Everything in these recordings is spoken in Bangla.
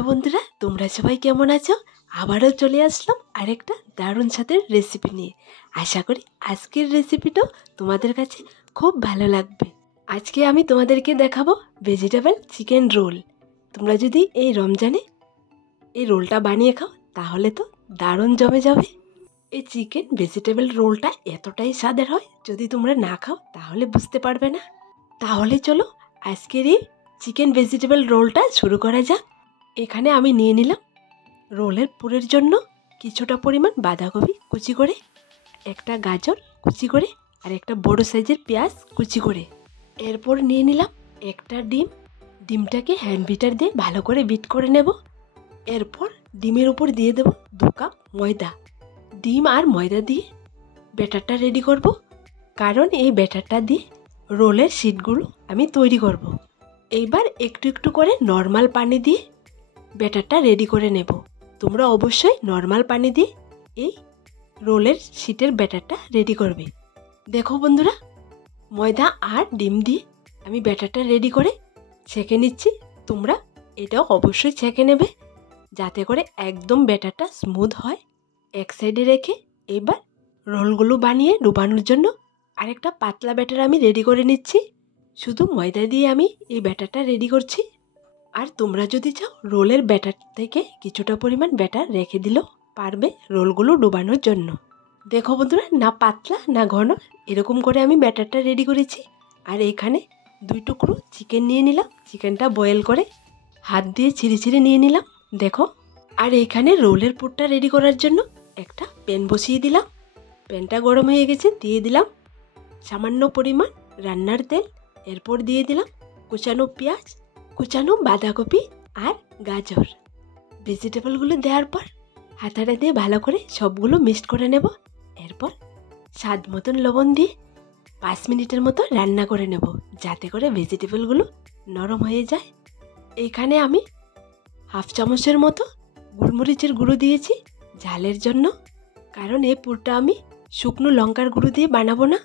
হ্যালো বন্ধুরা, তোমরা সবাই কেমন আছো? আবারও চলে আসলাম আরেকটা দারুণ স্বাদের রেসিপি নিয়ে। আশা করি আজকের রেসিপিটাও তোমাদের কাছে খুব ভালো লাগবে। আজকে আমি তোমাদেরকে দেখাবো ভেজিটেবল চিকেন রোল। তোমরা যদি এই রমজানে এই রোলটা বানিয়ে খাও তাহলে তো দারুণ জমে যাবে। এই চিকেন ভেজিটেবল রোলটা এতটাই স্বাদের হয়, যদি তোমরা না খাও তাহলে বুঝতে পারবে না। তাহলে চলো আজকের এই চিকেন ভেজিটেবল রোলটা শুরু করা যাক। এখানে আমি নিয়ে নিলাম রোলের পুরের জন্য কিছুটা পরিমাণ বাঁধাকপি কুচি করে, একটা গাজর কুচি করে, আর একটা বড় সাইজের পেঁয়াজ কুচি করে। এরপর নিয়ে নিলাম একটা ডিম। ডিমটাকে হ্যান্ড বিটার দিয়ে ভালো করে বিট করে নেব। এরপর ডিমের উপর দিয়ে দেব 2 কাপ ময়দা। ডিম আর ময়দা দিয়ে ব্যাটারটা রেডি করব, কারণ এই ব্যাটারটা দিয়ে রোলের শিটগুলো আমি তৈরি করব। এইবার একটু একটু করে নর্মাল পানি দিয়ে ব্যাটারটা রেডি করে নেব। তোমরা অবশ্যই নর্মাল পানি দিয়ে এই রোলের শিটের ব্যাটারটা রেডি করবে। দেখো বন্ধুরা, ময়দা আর ডিম দিয়ে আমি ব্যাটারটা রেডি করে ছেঁকে নিচ্ছি। তোমরা এটাও অবশ্যই ছেঁকে নেবে যাতে করে একদম ব্যাটারটা স্মুথ হয়। এক সাইডে রেখে এবার রোলগুলো বানিয়ে ডুবানোর জন্য আরেকটা পাতলা ব্যাটার আমি রেডি করে নিচ্ছি। শুধু ময়দা দিয়ে আমি এই ব্যাটারটা রেডি করছি। আর তোমরা যদি চাও রোলের ব্যাটার থেকে কিছুটা পরিমাণ ব্যাটার রেখে দিলেও পারবে রোলগুলো ডোবানোর জন্য। দেখো বন্ধুরা, না পাতলা না ঘন, এরকম করে আমি ব্যাটারটা রেডি করেছি। আর এখানে 2 টুকরো চিকেন নিয়ে নিলাম। চিকেনটা বয়েল করে হাত দিয়ে ছিঁড়ে ছিঁড়ে নিয়ে নিলাম। দেখো, আর এখানে রোলের পুরটা রেডি করার জন্য একটা প্যান বসিয়ে দিলাম। প্যানটা গরম হয়ে গেছে, দিয়ে দিলাম সামান্য পরিমাণ রান্নার তেল। এরপর দিয়ে দিলাম কুচানো পেঁয়াজ, কুচানো বাঁধাকপি আর গাজর। ভেজিটেবলগুলো দেওয়ার পর হাতাটা দিয়ে ভালো করে সবগুলো মিক্সড করে নেব। এরপর স্বাদ মতন লবণ দিয়ে 5 মিনিটের মতো রান্না করে নেব, যাতে করে ভেজিটেবলগুলো নরম হয়ে যায়। এখানে আমি 1/2 চামচের মতো গোলমরিচের গুঁড়ো দিয়েছি ঝালের জন্য, কারণ এই পুরটা আমি শুকনো লঙ্কার গুঁড়ো দিয়ে বানাবো না।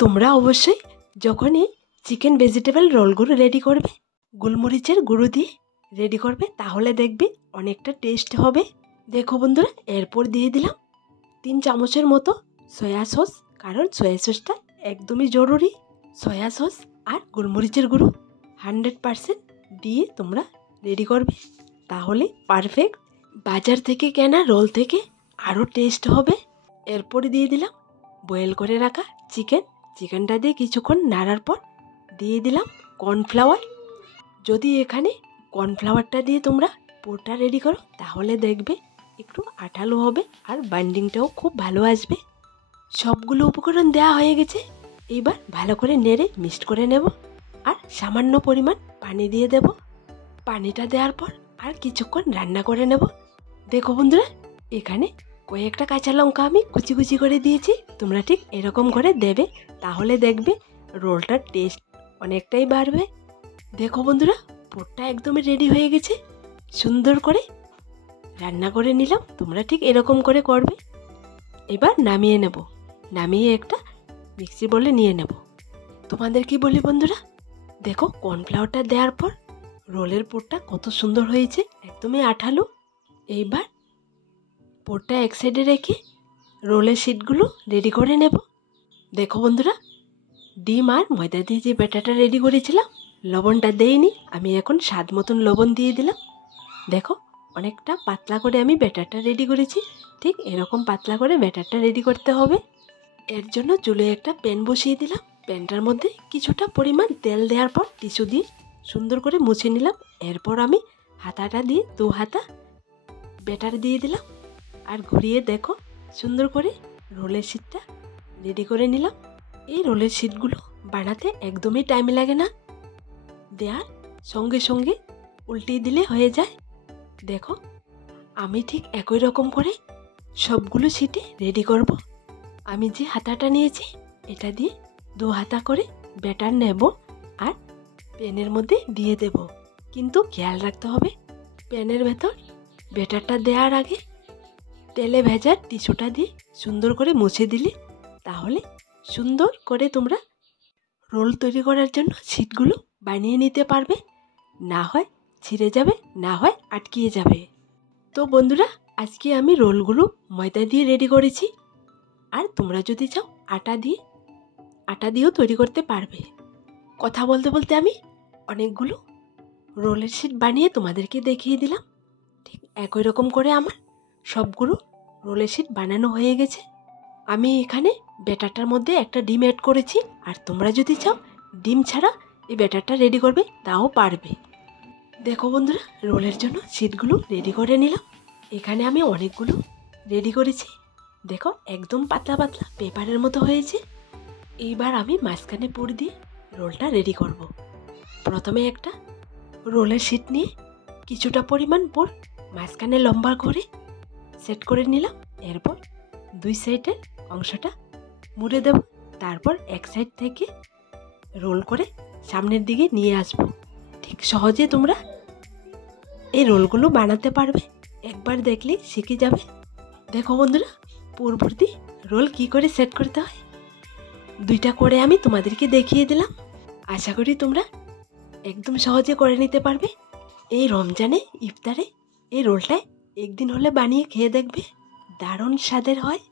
তোমরা অবশ্যই যখন এই চিকেন ভেজিটেবল রোলগুলো রেডি করবে গোলমরিচের গুঁড়ো দিয়ে রেডি করবে, তাহলে দেখবে অনেকটা টেস্ট হবে। দেখো বন্ধুরা, এরপর দিয়ে দিলাম 3 চামচের মতো সয়া সস, কারণ সয়া সসটা একদমই জরুরি। সয়া সস আর গোলমরিচের গুঁড়ো 100% দিয়ে তোমরা রেডি করবে, তাহলে পারফেক্ট বাজার থেকে কেনা রোল থেকে আরও টেস্ট হবে। এরপর দিয়ে দিলাম বয়েল করে রাখা চিকেনটা দিয়ে কিছুক্ষণ নাড়ার পর দিয়ে দিলাম কর্নফ্লাওয়ার। যদি এখানে কর্নফ্লাওয়ারটা দিয়ে তোমরা পুরটা রেডি করো তাহলে দেখবে একটু আঠালো হবে আর বাইন্ডিংটাও খুব ভালো আসবে। সবগুলো উপকরণ দেওয়া হয়ে গেছে। এইবার ভালো করে নেড়ে মিক্সড করে নেব আর সামান্য পরিমাণ পানি দিয়ে দেব। পানিটা দেওয়ার পর আর কিছুক্ষণ রান্না করে নেব। দেখো বন্ধুরা, এখানে কয়েকটা কাঁচা লঙ্কা আমি কুচি কুচি করে দিয়েছি। তোমরা ঠিক এরকম করে দেবে, তাহলে দেখবে রোলটার টেস্ট অনেকটাই বাড়বে। দেখো বন্ধুরা, পুরটা একদমই রেডি হয়ে গেছে। সুন্দর করে রান্না করে নিলাম। তোমরা ঠিক এরকম করে করবে। এবার নামিয়ে নেব। নামিয়ে একটা মিক্সি বলে নিয়ে নেব। তোমাদের কি বলি বন্ধুরা, দেখো কর্নফ্লাওয়ারটা দেওয়ার পর রোলের পুরটা কত সুন্দর হয়েছে, একদমই আঠালো। এইবার পুরটা এক সাইডে রেখে রোলের শিটগুলো রেডি করে নেব। দেখো বন্ধুরা, ডিম আর ময়দা দিয়ে যে ব্যাটারটা রেডি করেছিলাম, লবণটা দেইনি, আমি এখন স্বাদ মতন লবণ দিয়ে দিলাম। দেখো, অনেকটা পাতলা করে আমি ব্যাটারটা রেডি করেছি। ঠিক এরকম পাতলা করে ব্যাটারটা রেডি করতে হবে। এর জন্য চুলোয় একটা প্যান বসিয়ে দিলাম। প্যানটার মধ্যে কিছুটা পরিমাণ তেল দেওয়ার পর টিস্যু দিয়ে সুন্দর করে মুছে নিলাম। এরপর আমি হাতাটা দিয়ে 2 হাতা ব্যাটার দিয়ে দিলাম আর ঘুরিয়ে দেখো সুন্দর করে রোলের শিটটা রেডি করে নিলাম। এই রোলের শিটগুলো বানাতে একদমই টাইম লাগে না, দেওয়ার সঙ্গে সঙ্গে উল্টিয়ে দিলে হয়ে যায়। দেখো, আমি ঠিক একই রকম করে সবগুলো শিটে রেডি করব। আমি যে হাতাটা নিয়েছি এটা দিয়ে 2 হাতা করে ব্যাটার নেব আর প্যানের মধ্যে দিয়ে দেব। কিন্তু খেয়াল রাখতে হবে প্যানের ভেতর ব্যাটারটা দেওয়ার আগে তেলে ভেজা টিস্যুটা দিয়ে সুন্দর করে মুছে দিলে তাহলে সুন্দর করে তোমরা রোল তৈরি করার জন্য শিটগুলো বানিয়ে নিতে পারবে। না হয় ছিঁড়ে যাবে, না হয় আটকিয়ে যাবে। তো বন্ধুরা, আজকে আমি রোলগুলো ময়দা দিয়ে রেডি করেছি। আর তোমরা যদি চাও আটা দিয়েও তৈরি করতে পারবে। কথা বলতে বলতে আমি অনেকগুলো রোলের শিট বানিয়ে তোমাদেরকে দেখিয়ে দিলাম। ঠিক একই রকম করে আমার সবগুলো রোলের শিট বানানো হয়ে গেছে। আমি এখানে ব্যাটারটার মধ্যে একটা ডিম অ্যাড করেছি। আর তোমরা যদি চাও ডিম ছাড়া এই ব্যাটারটা রেডি করবে, তাও পারবে। দেখো বন্ধুরা, রোলের জন্য শিটগুলো রেডি করে নিলাম। এখানে আমি অনেকগুলো রেডি করেছি। দেখো একদম পাতলা পাতলা পেপারের মতো হয়েছে। এইবার আমি মাঝখানে পুর দিয়ে রোলটা রেডি করব। প্রথমে একটা রোলের শিট নিয়ে কিছুটা পরিমাণ পুর মাঝখানে লম্বা করে সেট করে নিলাম। এরপর দুই সাইডের অংশটা মুড়ে দেব। তারপর এক সাইড থেকে রোল করে সামনের দিকে নিয়ে আসব। ঠিক সহজে তোমরা এই রোলগুলো বানাতে পারবে, একবার দেখলেই শিখে যাবে। দেখো বন্ধুরা, পূর্ববর্তী রোল কি করে সেট করতে হয় দুইটা করে আমি তোমাদেরকে দেখিয়ে দিলাম। আশা করি তোমরা একদম সহজে করে নিতে পারবে। এই রমজানে ইফতারে এই রোলটায় একদিন হলে বানিয়ে খেয়ে দেখবে, দারুণ স্বাদের হয়।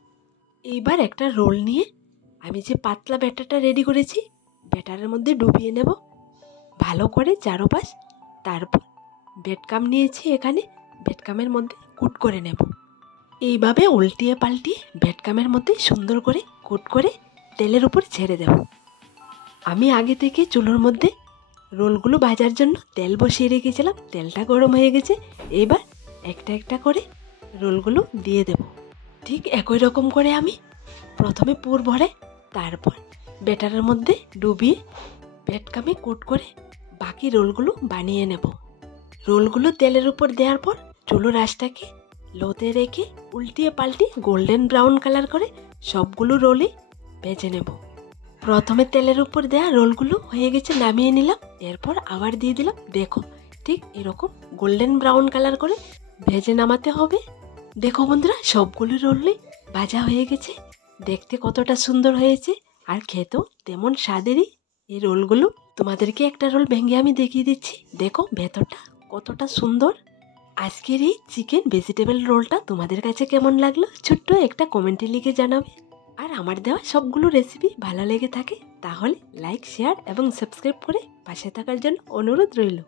এইবার একটা রোল নিয়ে আমি যে পাতলা ব্যাটারটা রেডি করেছি ব্যাটারের মধ্যে ডুবিয়ে নেব ভালো করে চারোপাশ। তারপর বেডকাম নিয়েছি, এখানে বেডকামের মধ্যে কুট করে নেব। এইভাবে উল্টিয়ে পাল্টিয়ে বেডকামের মধ্যে সুন্দর করে কুট করে তেলের উপর ছেড়ে দেব। আমি আগে থেকে চুলোর মধ্যে রোলগুলো ভাজার জন্য তেল বসিয়ে রেখেছিলাম। তেলটা গরম হয়ে গেছে। এবার একটা একটা করে রোলগুলো দিয়ে দেব। ঠিক একই রকম করে আমি প্রথমে পুর ভরে তারপর ব্যাটারের মধ্যে ডুবিয়ে বেডকামে কুট করে বাকি রোলগুলো বানিয়ে নেব। রোলগুলো তেলের উপর দেওয়ার পর চুলোর আঁচটাকে লোতে রেখে উল্টিয়ে পাল্টিয়ে গোল্ডেন ব্রাউন কালার করে সবগুলো রোলই ভেজে নেব। প্রথমে তেলের উপর দেওয়া রোলগুলো হয়ে গেছে, নামিয়ে নিলাম। এরপর আবার দিয়ে দিলাম। দেখো ঠিক এরকম গোল্ডেন ব্রাউন কালার করে ভেজে নামাতে হবে। দেখো বন্ধুরা, সবগুলো রোলই ভাজা হয়ে গেছে। দেখতে কতটা সুন্দর হয়েছে আর খেতেও তেমন স্বাদেরই এই রোলগুলো। তোমাদেরকে একটা রোল ভেঙে আমি দেখিয়ে দিচ্ছি। দেখো ভেতরটা কতটা সুন্দর। আজকের এই চিকেন ভেজিটেবল রোলটা তোমাদের কাছে কেমন লাগলো ছোট্ট একটা কমেন্টে লিখে জানাবে। আর আমার দেওয়া সবগুলো রেসিপি ভালো লেগে থাকে তাহলে লাইক, শেয়ার এবং সাবস্ক্রাইব করে পাশে থাকার জন্য অনুরোধ রইল।